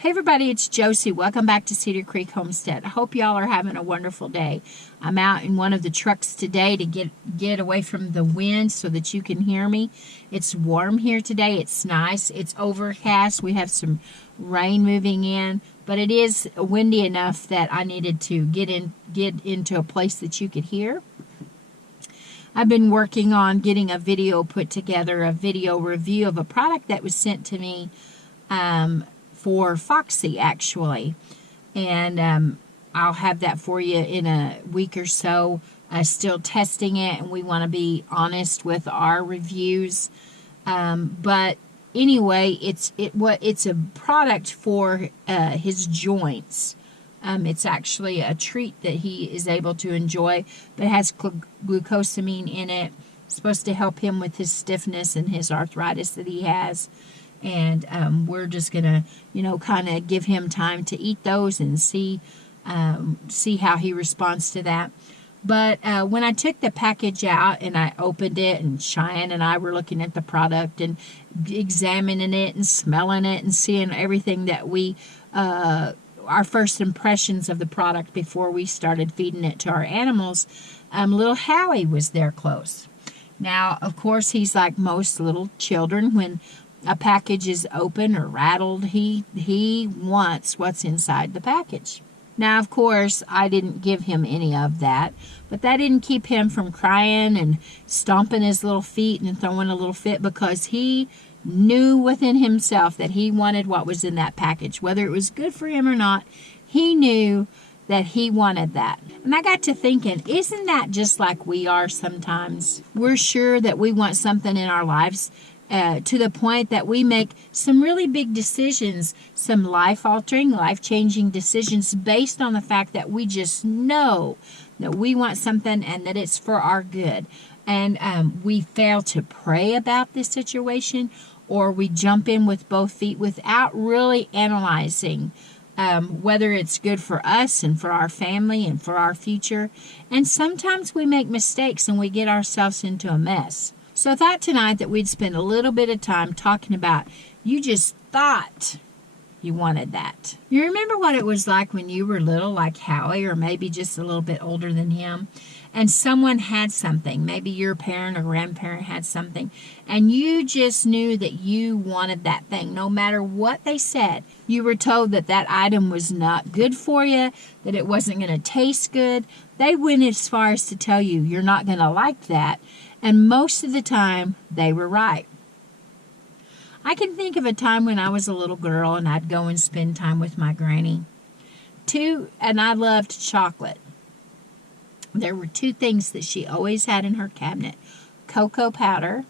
Hey everybody, it's Josie. Welcome back to Cedar Creek Homestead. I hope y'all are having a wonderful day. I'm out in one of the trucks today to get away from the wind so that you can hear me. It's warm here today. It's nice. It's overcast. We have some rain moving in, but it is windy enough that I needed to get into a place that you could hear. I've been working on getting a video put together, a video review of a product that was sent to me for Foxy, actually, and I'll have that for you in a week or so. Still testing it, and we want to be honest with our reviews. But anyway, it's a product for his joints. It's actually a treat that he is able to enjoy, but it has glucosamine in it. It's supposed to help him with his stiffness and his arthritis that he has. And we're just gonna, kind of give him time to eat those and see how he responds to that. But when I took the package out and I opened it, and Cheyenne and I were looking at the product and examining it and smelling it and seeing everything that our first impressions of the product before we started feeding it to our animals, little Howie was there close. Now, of course, he's like most little children. When a package is open or rattled, he wants what's inside the package. Now, of course, I didn't give him any of that, but that didn't keep him from crying and stomping his little feet and throwing a little fit, because he knew within himself that he wanted what was in that package. Whether it was good for him or not, he knew that he wanted that. And I got to thinking, isn't that just like we are sometimes? We're sure that we want something in our lives, to the point that we make some really big decisions, some life-altering, life-changing decisions based on the fact that we just know that we want something and that it's for our good. And we fail to pray about this situation, or we jump in with both feet without really analyzing whether it's good for us and for our family and for our future. And sometimes we make mistakes and we get ourselves into a mess. So I thought tonight that we'd spend a little bit of time talking about, you just thought you wanted that. You remember what it was like when you were little, like Howie, or maybe just a little bit older than him, and someone had something, maybe your parent or grandparent had something, and you just knew that you wanted that thing. No matter what they said, you were told that that item was not good for you, that it wasn't going to taste good. They went as far as to tell you you're not going to like that. And most of the time, they were right. I can think of a time when I was a little girl and I'd go and spend time with my granny. And I loved chocolate. There were two things that she always had in her cabinet: cocoa powder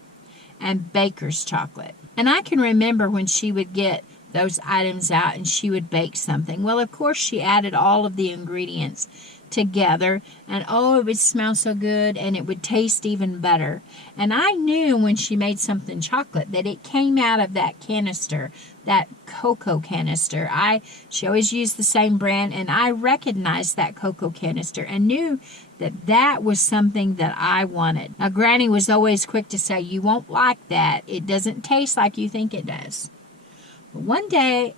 and baker's chocolate. And I can remember when she would get those items out and she would bake something. Well, of course, she added all of the ingredients together, and it would smell so good and it would taste even better. And I knew when she made something chocolate that it came out of that canister, that cocoa canister. She always used the same brand, and I recognized that cocoa canister and knew that that was something that I wanted. Now, Granny was always quick to say, "You won't like that. It doesn't taste like you think it does." But one day,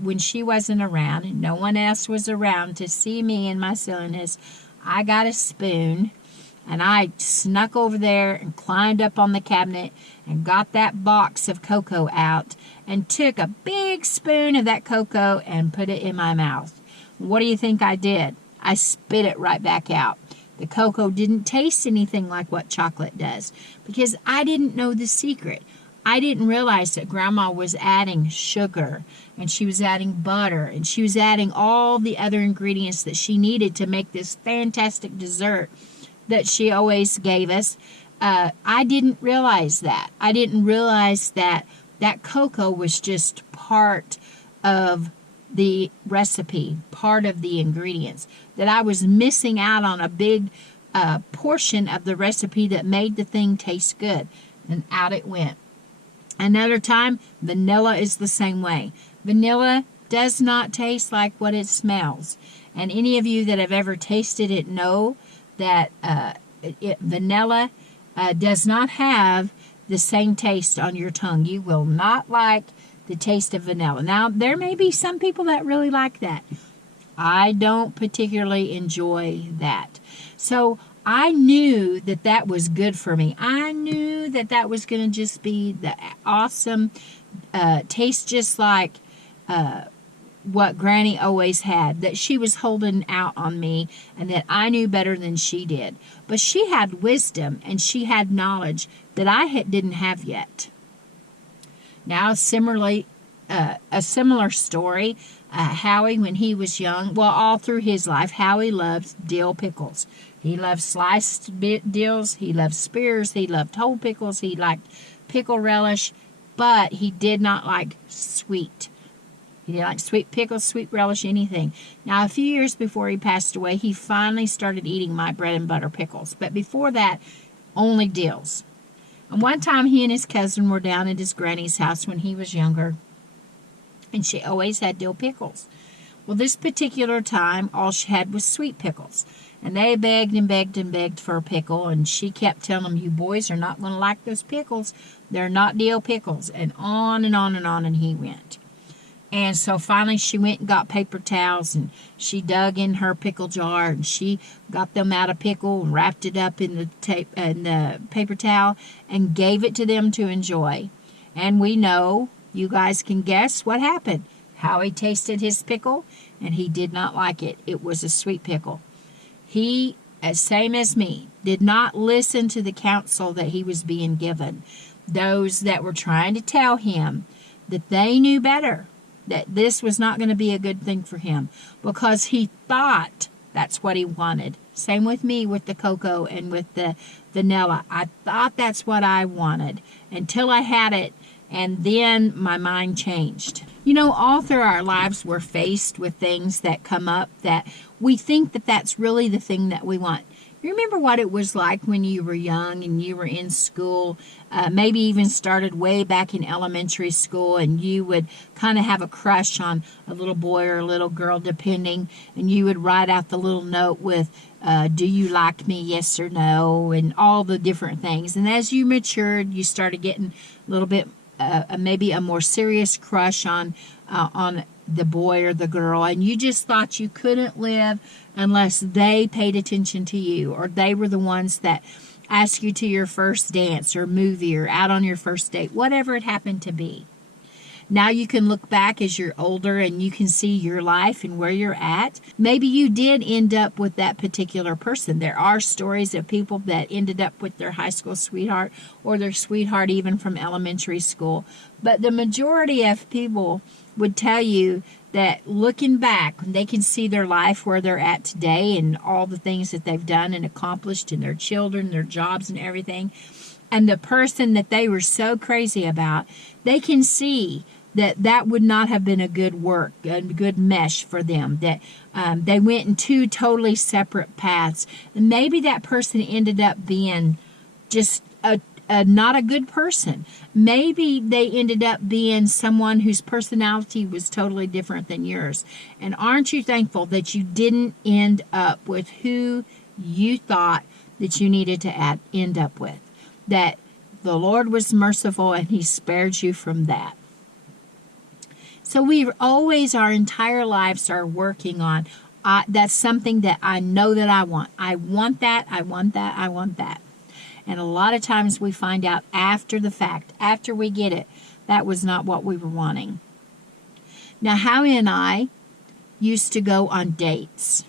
when she wasn't around and no one else was around to see me and my silliness, I got a spoon and I snuck over there and climbed up on the cabinet and got that box of cocoa out and took a big spoon of that cocoa and put it in my mouth. What do you think I did? I spit it right back out. The cocoa didn't taste anything like what chocolate does, because I didn't know the secret. I didn't realize that Grandma was adding sugar, and she was adding butter, and she was adding all the other ingredients that she needed to make this fantastic dessert that she always gave us. I didn't realize that. I didn't realize that that cocoa was just part of the recipe, part of the ingredients, that I was missing out on a big portion of the recipe that made the thing taste good. And out it went. Another time, vanilla is the same way. Vanilla does not taste like what it smells. And any of you that have ever tasted it know that vanilla does not have the same taste on your tongue. You will not like the taste of vanilla. Now, there may be some people that really like that. I don't particularly enjoy that. So I knew that that was good for me. I knew that that was going to just be the awesome taste, just like what Granny always had, that she was holding out on me and that I knew better than she did. But she had wisdom and she had knowledge that I didn't have yet. Now, similarly, a similar story, Howie, when he was young, well, all through his life, Howie loved dill pickles. He loved sliced dills, he loved spears, he loved whole pickles, he liked pickle relish, but he did not like sweet. He didn't like sweet pickles, sweet relish, anything. Now, a few years before he passed away, he finally started eating my bread and butter pickles. But before that, only dills. And one time, he and his cousin were down at his granny's house when he was younger, and she always had dill pickles. Well, this particular time, all she had was sweet pickles. And they begged and begged and begged for a pickle, and she kept telling them, you boys are not going to like those pickles. They're not dill pickles. And on and on and on, and he went. And so finally she went and got paper towels, and she dug in her pickle jar, and she got them out of pickle and wrapped it up in the paper towel and gave it to them to enjoy. And we know, you guys can guess what happened. Howie tasted his pickle, and he did not like it. It was a sweet pickle. He, same as me, did not listen to the counsel that he was being given. Those that were trying to tell him that they knew better, that this was not going to be a good thing for him, because he thought that's what he wanted. Same with me with the cocoa and with the vanilla. I thought that's what I wanted until I had it, and then my mind changed. You know, all through our lives, we're faced with things that come up that we think that that's really the thing that we want. You remember what it was like when you were young and you were in school, maybe even started way back in elementary school, and you would kind of have a crush on a little boy or a little girl, depending, and you would write out the little note with, do you like me, yes or no, and all the different things. And as you matured, you started getting a little bit, maybe a more serious crush on the boy or the girl, and you just thought you couldn't live unless they paid attention to you, or they were the ones that asked you to your first dance or movie or out on your first date, whatever it happened to be. Now you can look back as you're older and you can see your life and where you're at. Maybe you did end up with that particular person. There are stories of people that ended up with their high school sweetheart or their sweetheart even from elementary school. But the majority of people would tell you that looking back, they can see their life where they're at today and all the things that they've done and accomplished, and their children, their jobs and everything. And the person that they were so crazy about, they can see that that would not have been a good work, a good mesh for them, that they went in two totally separate paths. And maybe that person ended up being just not a good person. Maybe they ended up being someone whose personality was totally different than yours. And aren't you thankful that you didn't end up with who you thought that you needed to end up with? That the Lord was merciful and He spared you from that. So we always, our entire lives are working on, that's something that I know that I want. I want that, I want that, I want that. And a lot of times we find out after the fact, after we get it, that was not what we were wanting. Now, Howie and I used to go on dates.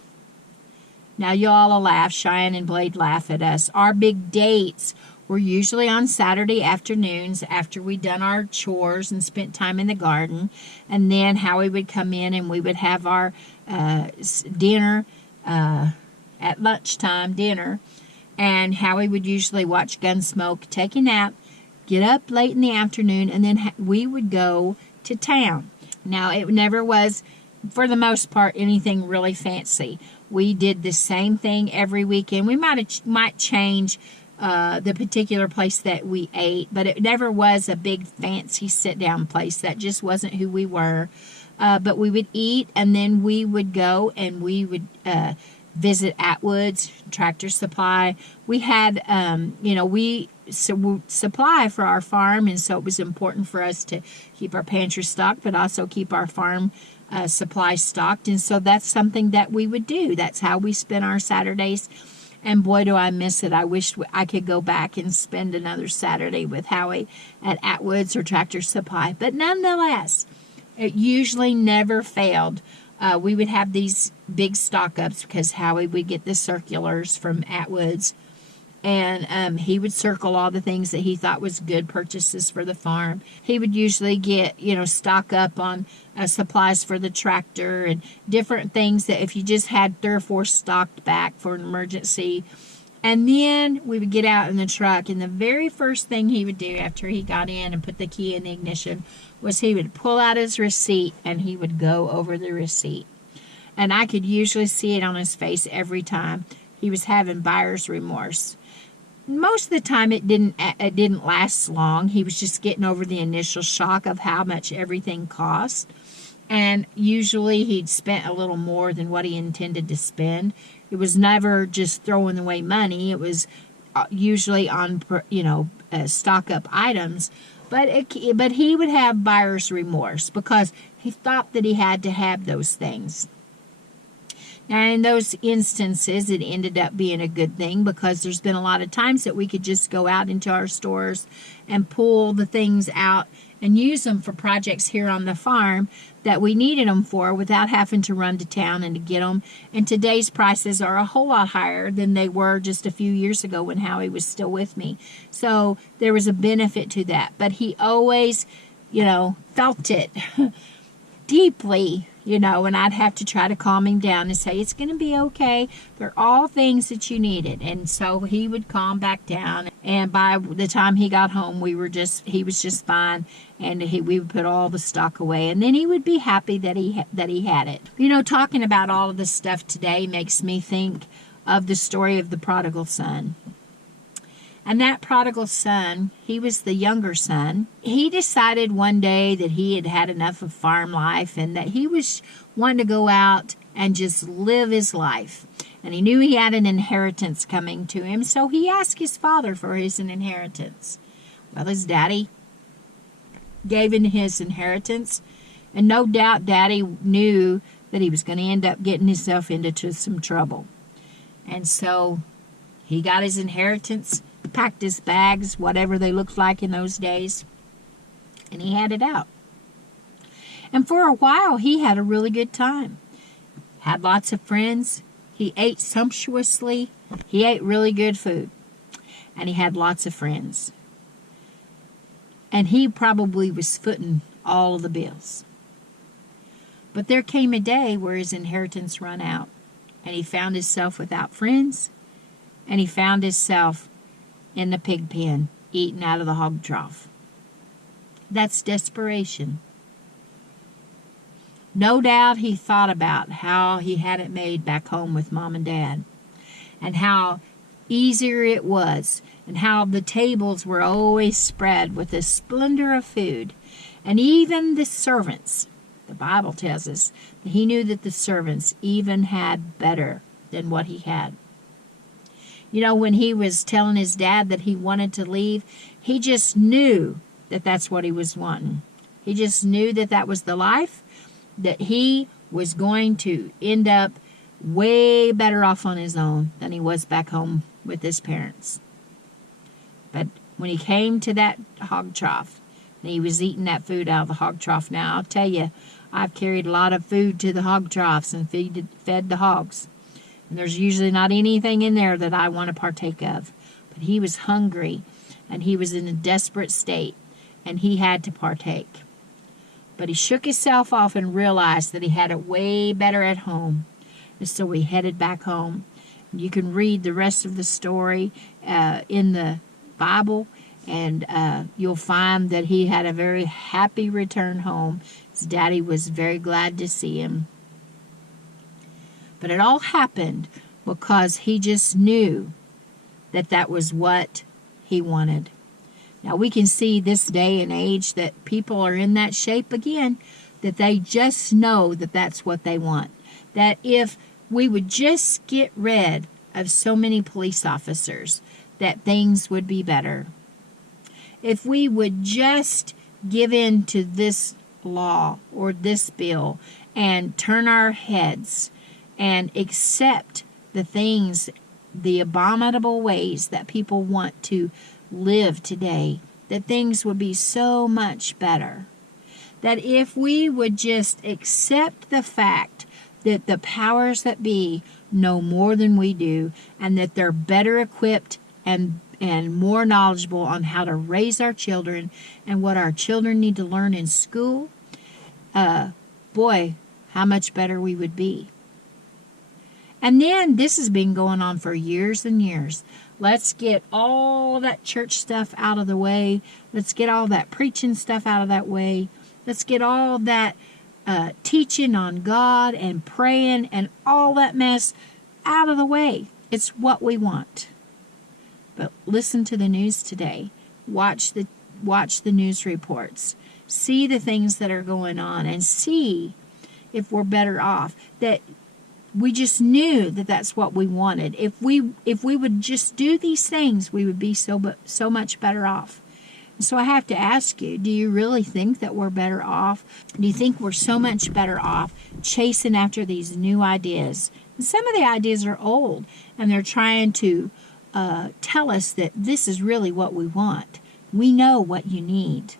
Now, y'all will laugh. Cheyenne and Blade laugh at us. Our big dates were usually on Saturday afternoons after we'd done our chores and spent time in the garden. And then Howie would come in and we would have our dinner at lunchtime dinner. And Howie would usually watch Gunsmoke, take a nap, get up late in the afternoon, and then we would go to town. Now, it never was, for the most part, anything really fancy. We did the same thing every weekend. We might change the particular place that we ate, but it never was a big fancy sit-down place. That just wasn't who we were. But we would eat, and then we would go and we would visit Atwood's, Tractor Supply. We had, we supply for our farm, and so it was important for us to keep our pantry stocked, but also keep our farm supply stocked. And so that's something that we would do. That's how we spent our Saturdays. And boy, do I miss it. I wish I could go back and spend another Saturday with Howie at Atwood's or Tractor Supply. But nonetheless, it usually never failed. We would have these big stock-ups because Howie would get the circulars from Atwood's. And he would circle all the things that he thought was good purchases for the farm. He would usually get, stock up on supplies for the tractor and different things that if you just had 3 or 4 stocked back for an emergency. And then we would get out in the truck, and the very first thing he would do after he got in and put the key in the ignition was he would pull out his receipt and he would go over the receipt. And I could usually see it on his face every time. He was having buyer's remorse. Most of the time it didn't last long. He was just getting over the initial shock of how much everything cost. And usually he'd spent a little more than what he intended to spend. It was never just throwing away money. It was usually on, stock up items. But he would have buyer's remorse because he thought that he had to have those things. Now, in those instances, it ended up being a good thing because there's been a lot of times that we could just go out into our stores and pull the things out and use them for projects here on the farm that we needed them for without having to run to town and to get them. And today's prices are a whole lot higher than they were just a few years ago when Howie was still with me. So there was a benefit to that. But he always, felt it deeply, and I'd have to try to calm him down and say, it's going to be okay. They're all things that you needed. And so he would calm back down. And by the time he got home, he was just fine. And we would put all the stock away. And then he would be happy that he had it. Talking about all of this stuff today makes me think of the story of the prodigal son. And that prodigal son, he was the younger son. He decided one day that he had had enough of farm life and that he was wanting to go out and just live his life. And he knew he had an inheritance coming to him, so he asked his father for his inheritance. Well, his daddy gave him his inheritance, and no doubt Daddy knew that he was going to end up getting himself into some trouble. And so he got his inheritance, packed his bags, whatever they looked like in those days, and he headed out. And for a while, he had a really good time. Had lots of friends. He ate sumptuously. He ate really good food. And he had lots of friends. And he probably was footing all of the bills. But there came a day where his inheritance ran out, and he found himself without friends, and he found himself in the pig pen, eating out of the hog trough. That's desperation. No doubt he thought about how he had it made back home with Mom and Dad, and how easier it was, and how the tables were always spread with a splendor of food. And even the servants, the Bible tells us, that he knew that the servants even had better than what he had. When he was telling his dad that he wanted to leave, he just knew that that's what he was wanting. He just knew that that was the life, that he was going to end up way better off on his own than he was back home with his parents. But when he came to that hog trough, and he was eating that food out of the hog trough, now I'll tell you, I've carried a lot of food to the hog troughs and fed the hogs. And there's usually not anything in there that I want to partake of. But he was hungry, and he was in a desperate state, and he had to partake. But he shook himself off and realized that he had it way better at home. And so he headed back home. You can read the rest of the story in the Bible, and you'll find that he had a very happy return home. His daddy was very glad to see him. But it all happened because he just knew that that was what he wanted. Now we can see this day and age that people are in that shape again, that they just know that that's what they want. That if we would just get rid of so many police officers, that things would be better. If we would just give in to this law or this bill and turn our heads and accept the things, the abominable ways that people want to live today, that things would be so much better. That if we would just accept the fact that the powers that be know more than we do, and that they're better equipped and more knowledgeable on how to raise our children and what our children need to learn in school, boy, how much better we would be. And then this has been going on for years and years. Let's get all that church stuff out of the way. Let's get all that preaching stuff out of that way. Let's get all that teaching on God and praying and all that mess out of the way. It's what we want. But listen to the news today. Watch the news reports. See the things that are going on and see if we're better off. That we just knew that that's what we wanted. If we would just do these things, we would be so much better off. So I have to ask you, do you really think that we're better off? Do you think we're so much better off chasing after these new ideas? And some of the ideas are old, and they're trying to tell us that this is really what we want. We know what you need.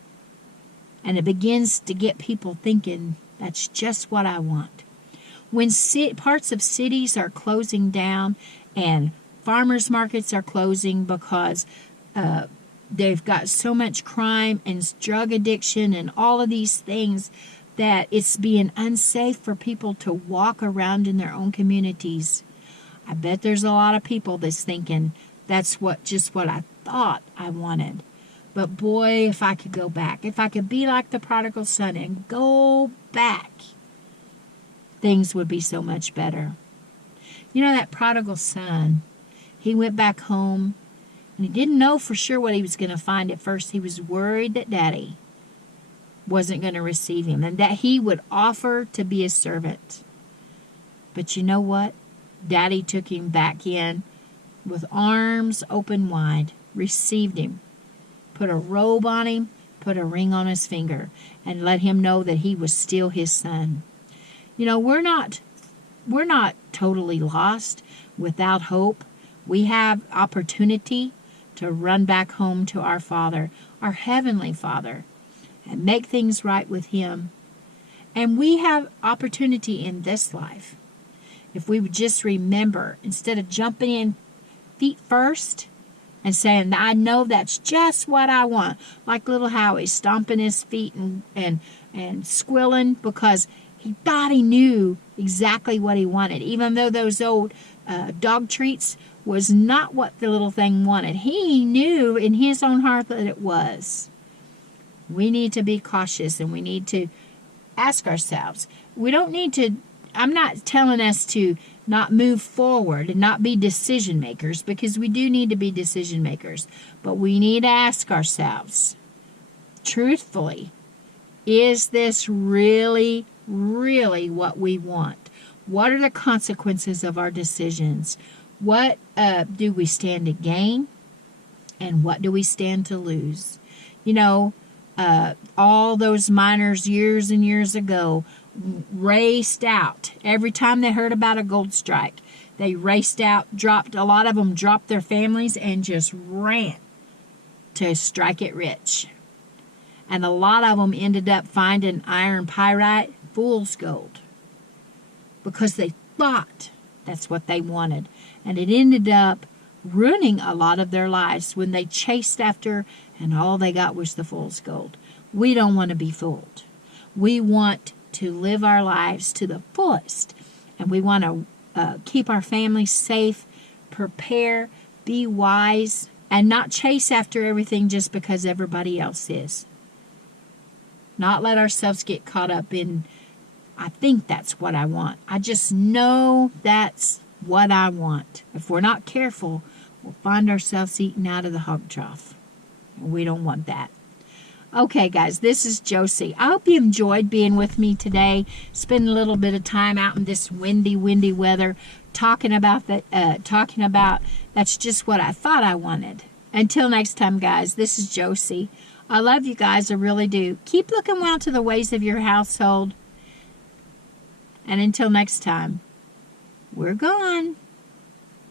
And it begins to get people thinking, that's just what I want. When parts of cities are closing down and farmers markets are closing because they've got so much crime and drug addiction and all of these things that it's being unsafe for people to walk around in their own communities. I bet there's a lot of people that's thinking, that's just what I thought I wanted. But boy, if I could go back, if I could be like the prodigal son and go back, things would be so much better. You know, that prodigal son, he went back home, and he didn't know for sure what he was going to find at first. He was worried that Daddy wasn't going to receive him and that he would offer to be a servant. But you know what? Daddy took him back in with arms open wide, received him, put a robe on him, put a ring on his finger, and let him know that he was still his son. You know, we're not totally lost without hope. We have opportunity to run back home to our Father, our Heavenly Father, and make things right with Him. And we have opportunity in this life. If we would just remember, instead of jumping in feet first and saying, I know that's just what I want, like little Howie stomping his feet and squilling because he thought he knew exactly what he wanted, even though those old dog treats was not what the little thing wanted. He knew in his own heart that it was. We need to be cautious, and we need to ask ourselves. We don't need to, I'm not telling us to not move forward and not be decision makers, because we do need to be decision makers. But we need to ask ourselves, truthfully, is this really, really what we want? What are the consequences of our decisions? What do we stand to gain? And what do we stand to lose? You know, all those miners years and years ago raced out. Every time they heard about a gold strike, they raced out, a lot of them dropped their families and just ran to strike it rich. And a lot of them ended up finding iron pyrite, fool's gold, because they thought that's what they wanted. And it ended up ruining a lot of their lives when they chased after and all they got was the fool's gold. We don't want to be fooled. We want to live our lives to the fullest. And we want to keep our families safe, prepare, be wise, and not chase after everything just because everybody else is. Not let ourselves get caught up in, I think that's what I want. I just know that's what I want. If we're not careful, we'll find ourselves eating out of the hog trough. We don't want that. Okay, guys, this is Josie. I hope you enjoyed being with me today. Spend a little bit of time out in this windy weather, talking about that's just what I thought I wanted. Until next time, guys, this is Josie. I love you guys, I really do. Keep looking well to the ways of your household. And until next time, we're gone.